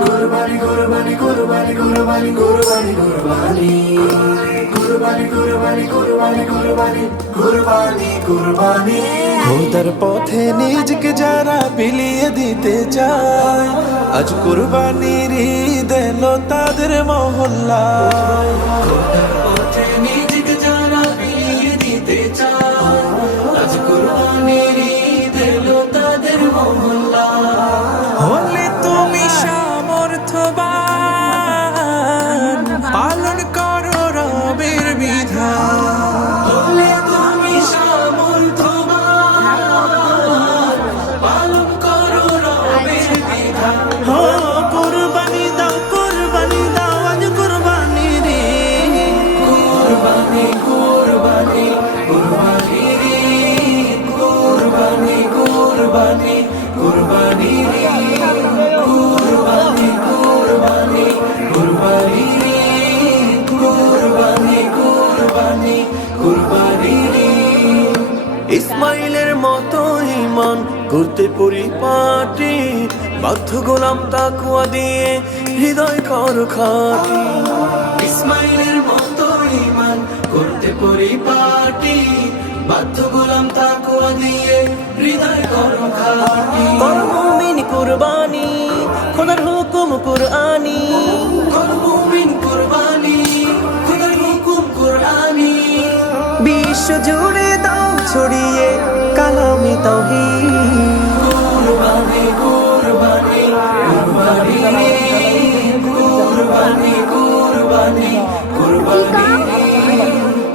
কুরবানি কুরবানি কুরবানি কুরবানি কুরবানি কুরবানি কুরবানি কুরবানি কুরবানি কুরবানি কুরবানি কুরবানি খোদার পথে নিজকে যারা বিলিয়ে দিতে চায় আজ কুরবানির ঈদ এলো তাদের মহল্লায়। খোদার পথে নিজকে যারা বিলিয়ে দিতে চায় আজ কুরবানির ঈদ এলো তাদের মহল্লায়। হলে তুমি সামর্থ্যবান পালন করো রবের বিধান। হলে তুমি সামর্থ্যবান পালন করো রবের বিধান। হো কুরবানি দাও আজ কুরবানি রে। কুরবানি কুরবানি কুরবানি রে। কুরবানি কুরবানি কুরবানি রে। কুরবানি কুরবানি কুরবানি রে। কুরবানি কুরবানি কুরবানি রে। ইসমাইলের মতো ঈমান করতে পরিপাটি বাধ্য গোলাম তাকওয়া দিয়ে হৃদয় কর খাঁটি। ইসমাইলের মতো ঈমান করতে পরিপাটি বাধ্য গোলাম তাকওয়া দিয়ে হৃদয় কর খাঁটি। কর মুমিন কুরবানি খোদার হুকুম কুরআনি। কর মুমিন কুরবানি খোদার হুকুম কুরআনি। বিশ্ব জুড়ে দাও ছড়িয়ে কালামে তাওহীদ। কুরবানি কুরবানি কুরবানি রে। কুরবানি কুরবানি কুরবানি রে।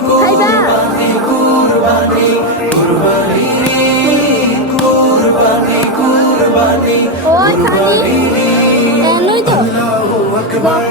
কুরবানি কুরবানি কুরবানি রে। কুরবানি কুরবানি কুরবানি রে। এনই তো আল্লাহু আকবার।